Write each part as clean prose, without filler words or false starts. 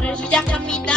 페스티벌을 시작합니다.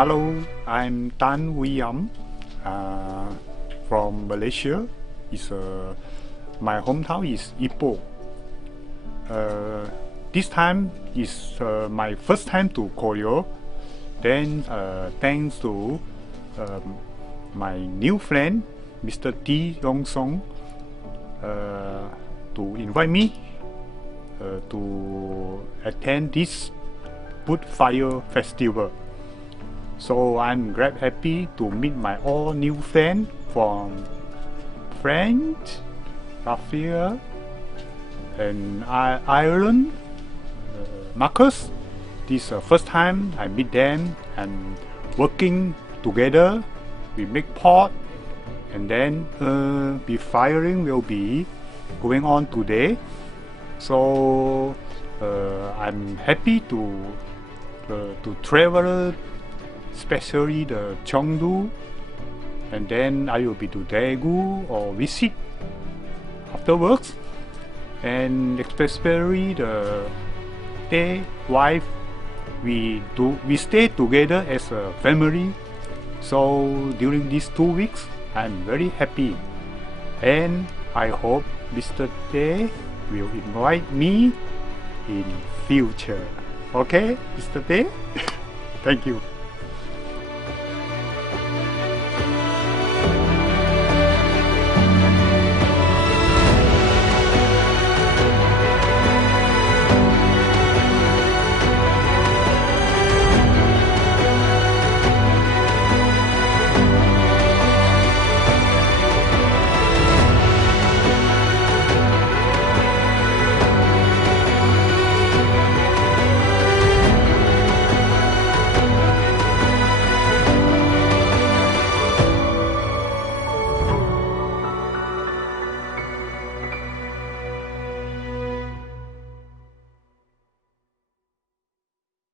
Hello, I'm Tanbuiям from Malaysia. My hometown is Ipoh. This time is my first time to Korea. Then thanks to my new friend, Mr. T. Yong Song, to invite me to attend this Wood Fire Festival. So I'm glad happy to meet my all new friend from France, Latvia, and Ireland, Marcus. This is the first time I meet them and working together. We make pot, and then the firing will be going on today. So I'm happy to travel, especially the Chengdu, and then I will be to Daegu or visit afterwards, and especially the day wife, we stay together as a family. So during these 2 weeks I'm very happy, and I hope Mr. Day will invite me in future. Okay, Mr. Day? Thank you.